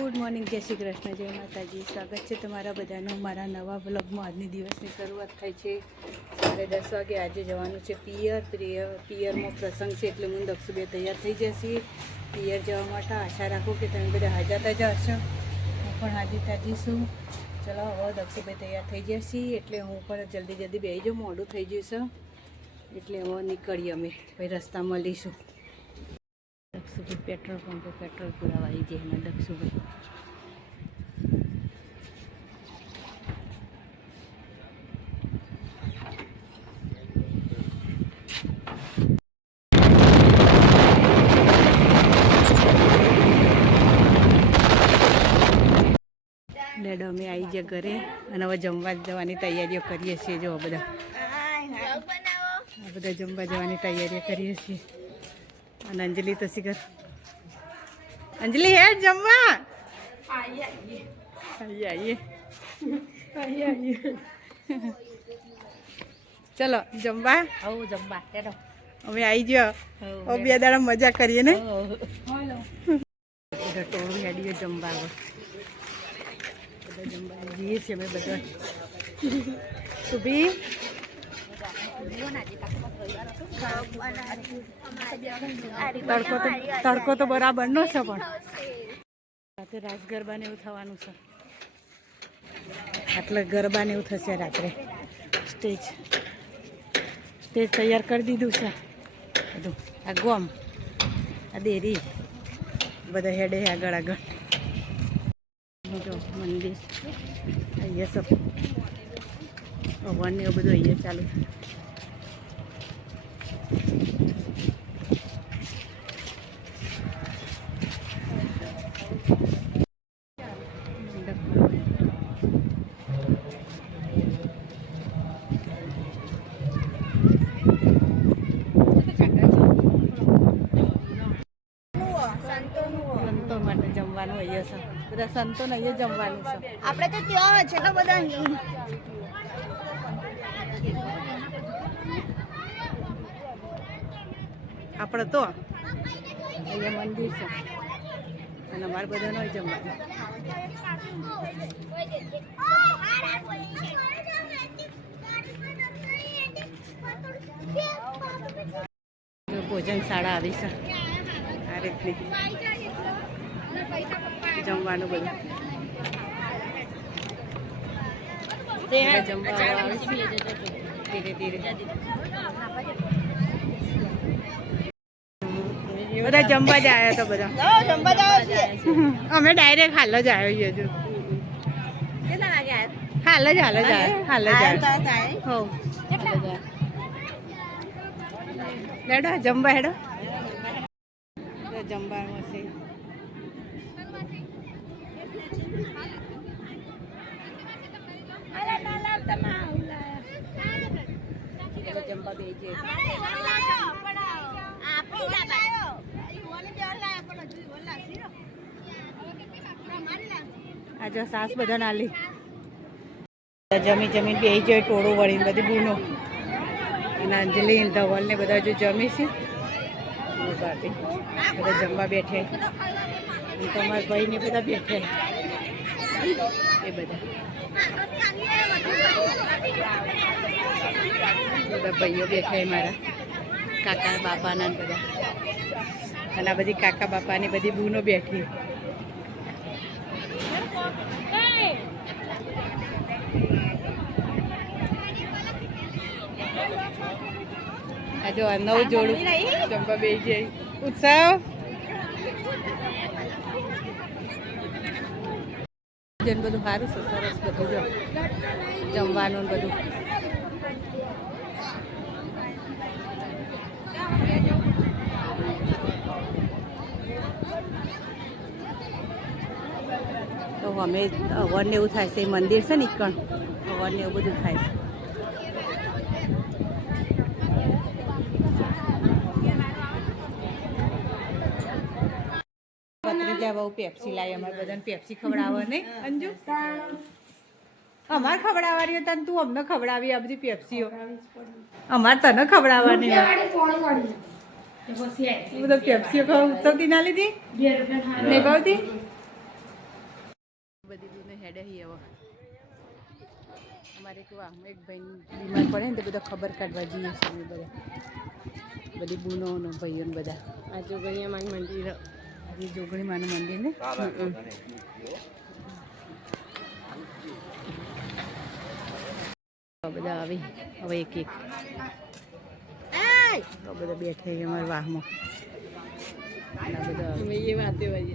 Good morning, જય શ્રી કૃષ્ણ, જય માતાજી. સ્વાગત છે તમારા બધાનો મારા નવા બ્લોગમાં આજની દિવસની શરૂઆત થાય છે સાડા દસ વાગે. આજે જવાનું છે પિયર. પ્રિય પિયરમાં પ્રસંગ છે એટલે હું દક્ષુબે તૈયાર થઈ જશે. પિયર જવા માટે આશા રાખું કે તમે બધા હાજર તાજા હશો. હું પણ હાજર તાજી છું. ચલો, હવે દક્ષુભાઈ તૈયાર થઈ જશે એટલે હું પણ જલ્દી જલ્દી બેસી જાઉં. મોડું થઈ જઈશ એટલે હવે નીકળીએ અમે. ભાઈ રસ્તા મળીશું દક્ષુભાઈ પેટ્રોલ પંપે પેટ્રોલ પુરાવા આવી જાય એમાં દક્ષુભાઈ ડેડો અમે આવી ગયા ઘરે અને હવે જમવા જવાની તૈયારીઓ કરીએ છીએ જો બધા. બધા જમવા જવાની તૈયારીઓ કરીએ છીએ. અને અંજલિ તો શીખર. અંજલિ હે જમવા? આઈએ આઈએ આઈએ આઈએ ચલો જમવા? આવું જમવા. ચાલો. અમે આવી ગયો. હવે બે. દાડા મજા કરીએ ને? ટોળું હેડીએ જમવા આવે. બધા જમવા જઈએ છીએ અમે બધા. સુભી? તડકો તો બરાબર નો છે પણ. રાતે રાસ ગરબા ને એવું થવાનું છે. આટલે ગરબા ને એવું થશે રાત્રે. સ્ટેજ. સ્ટેજ તૈયાર કરી દીધું છે. બધું. આ ગોમ. આ દેરી. બધા હેડે આગળ આગળ. જો મંદિર. અહીંયા સબ હવન ને એવું બધું અહીંયા ચાલુ છે. જમવાનું અહીંયા છે બધા સંતોને અહીંયા જમવાનું છે આપણે તો ત્યાં છે તો બધા અહીં. આપણે તો અહીંયા મંદિર છે. અને અમારે બધાનો અહીં જમવાનું ભોજન શાળા આવી છે. આ રીતની. જમવાનું બધું. બધા જમવા ધીરે ધીરે. બધા જમવા જ આવ્યા તો બધા અમે ડાયરેક્ટ હાલ જ આવ્યો હજુ હાલો જ હાલ જ આવ્યો હાલ જ હો લેડો જમવા હેડો જમવાનું હશે જમવા બે જઈએ આ સાસ બધા નાલી જમી જમીન બે જાય, ટોળું વળીને બધી બૂનો. અને અંજલિ ધવલ ને બધા જો જમી છે. બધા જમવા બેઠે તમારા ભાઈ ને બધા બેઠે એ બધા. બધા ભાઈઓ બેઠા મારા. કાકા બાપાના બધા. અને આ બધી કાકા બાપાની બધી બૂનો બેઠી. આ નવ જોડું જમવા બે જાય. ઉત્સવ? બધું સારું છે, સરસ બધું જમવાનું બધું. તો અમે હવન ને એવું થાય છે એ મંદિર છે ને ઈકણ હવન ને એવું બધું થાય છે. ભત્રીજા બહુ પેપ્સી લાવી અમારે બધાને પેપ્સી ખવડાવે ને અંજુ? અમારે ખવડાવવાની હતા ને તું અમને ખવડાવી આ બધી પેપ્સીઓ અમારે તને ખવડાવવાની પેપ્સીઓ ખાવા ના લીધી? નહીં ભાવતી? બધી બુને હેડે હી હવે અમારે એક આમ એક ભાઈ બીમાર પડે ને તો બધા ખબર કાઢવા જઈએ છીએ બધા. બધી બુનો ને ભાઈઓ બધા. આ જોગણીયા માનું મંદિર. આજે જોગણી માનું મંદિર ને તો બધા આવી. હવે એક એક. તો બધા બેઠા અમારા વાહમાં. બધા આવે. એ વાતે વાજે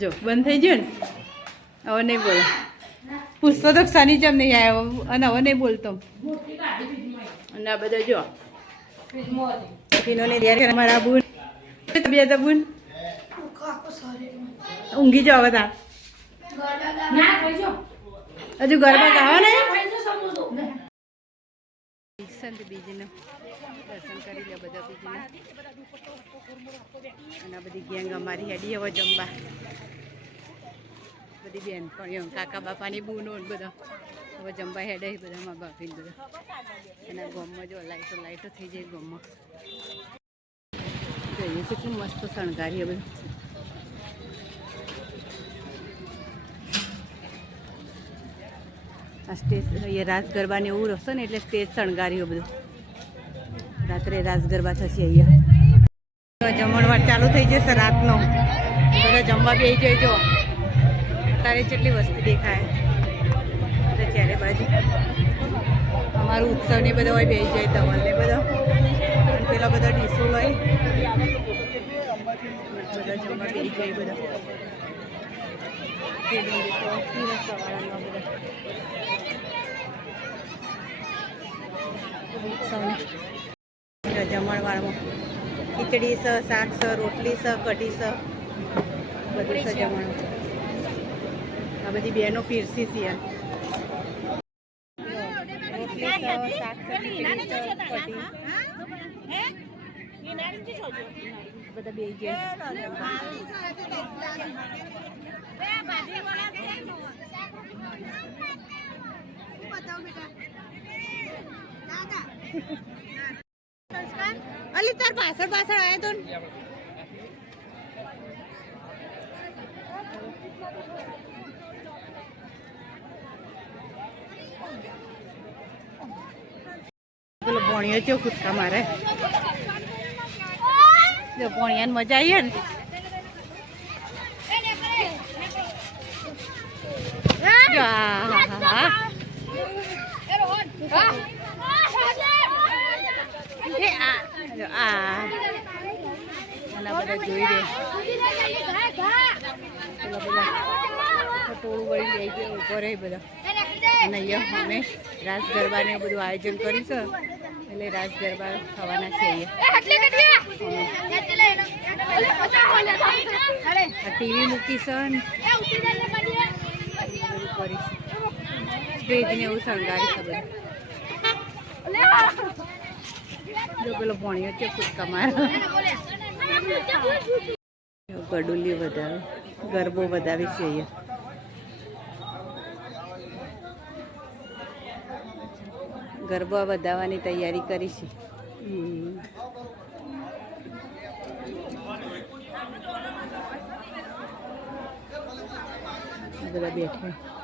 જો, બંધ થઈ ગયું ને? હવે નહીં બોલો. પૂછતો તો શનિ ચમ નહીં આવ્યો અને હવે નહીં બોલતો. અને આ બધા જો. પીનોને તૈયાર મારા બુન. તબિયત બુન? ઊંઘી જાઓ બધા હજુ ગરબા ગાવા ને? સંત બીજને દર્શન કરી લે બધા બીજના. અને બધી ગેંગ અમારી હેડી હવે જમવા. બધી બેન પણ કાકા બાપાની બૂનો બધા. હવે જમવા હેડે બધા મા બાપી બધા. અને ગોમમાં જો લાઈટો લાઈટો થઈ જાય ગોમમાં. જોઈએ કેટલું મસ્ત શણગારી બધું સ્ટેજ એ રાસ ગરબાને એવું રહેશે ને એટલે સ્ટેજ શણગાર્યું બધું. રાત્રે રાસ ગરબા થશે અહીંયા. જમણવાર ચાલુ થઈ જશે રાતનો. બધા જમવા બી આવી જજો તારે જેટલી વસ્તી દેખાય. ત્યારે બાજુ. અમારું ઉત્સવ ને બધો હોય બેસી જાય ધવલ બધો. પેલા બધા ડીશો લઈ. બધા જમવા બેસી જાય બધા. પીરસવાવાળાના જમણવાળમાં ખીચડી સ, શાક સ, રોટલી સ, કઢી સ, બધું સ જમણ આ બધી બહેનો પીરસી છે બધા બે અલી તાર પાછળ પાછળ આવ્યો તો. પેલો ભોણિયો ચો કૂદકા મારે. જો ભોણિયાને મજા આવી ને. હા. હા હા એ આ જો બધા જોઈ બધા ટોળું વળી લઈ ગયા ઊભો રહે બધા. અને અહીંયા અમે રાસ ગરબાને બધું આયોજન કર્યું છે એટલે રાસ ગરબા થવાના છે અહીંયા. ટીવી મૂકી છે ને સ્ટેજને એવું શણગારી છે બધું જો પેલો ભણ્યો છે કૂદકા મારો ગડુલી વધારે, ગરબો વધાવી છે અહીંયા. ગરબા વધાવવાની તૈયારી કરી છે. બધા બેઠા.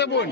আছে বোন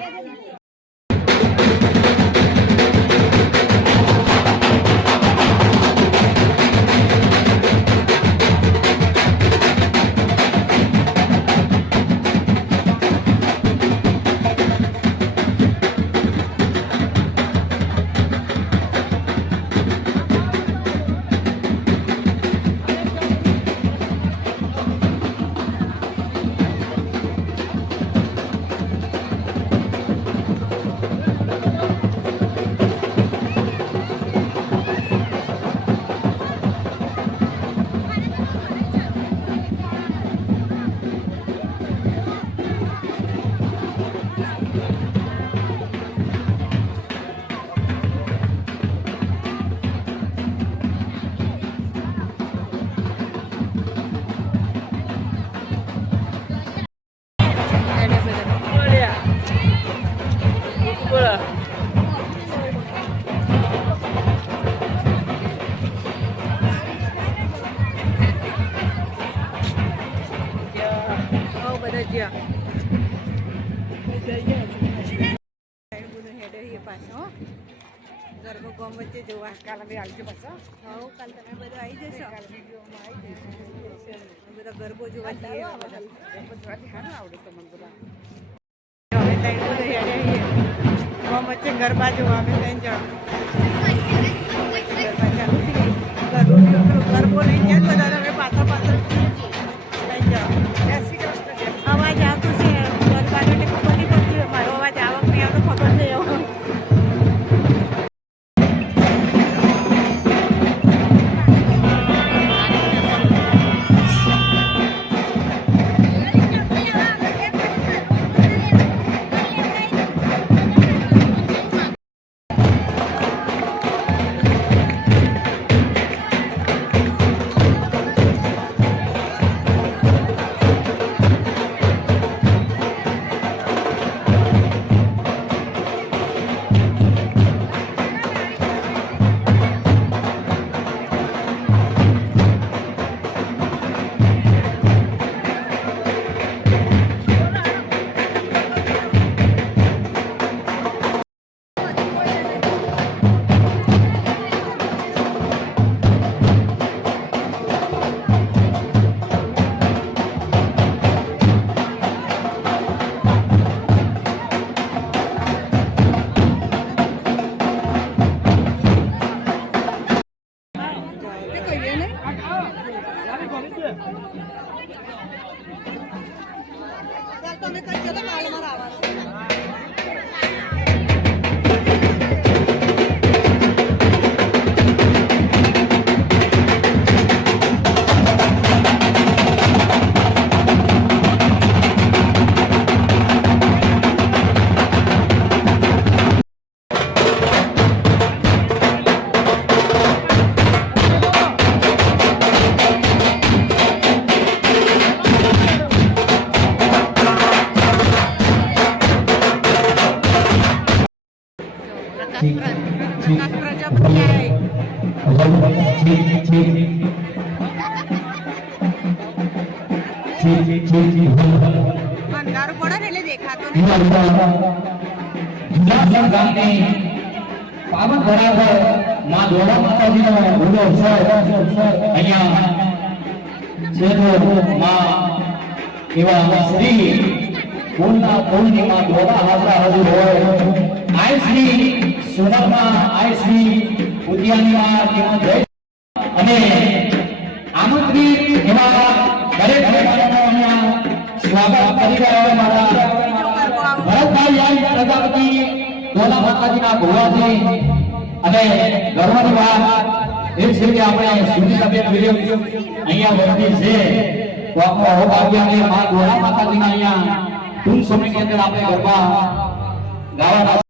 પાછો. ગરબો ગામ જોવા કાલે અમે આવજો પાછો હવ કાલ તમે બધા આવી જશો બધા ગરબો જોવા જઈએ બધા આવડે તમને બધા અમે ત્રણ બધું હેડે ગામ વચ્ચે ગરબા જોવા અમે ત્યાં જણ ગરબા ચાલુ ગરબો ગરબો લઈને જાય બધા અમે પાછળ પાછળ આય શ્રી સુરતમાં આય શ્રી ઉદ્યાનમાં તેનો જય અને આમંત્રિત એવા દરેક સ્વાગત કરી રહ્યા છે મારા ભરતભાઈ આઈ પ્રજાપતિ દોલા માતાજીના ભોળાજી અને ગર્વની વાત એ છે કે આપણે સુનીતાબેન વિલિયમ અહીંયા વરદી છે. તો આપણો સૌભાગ્ય અને મા દોલા માતાજીના અહીંયા ટૂંક સમયની અંદર આપણે ગરબા ગાવાના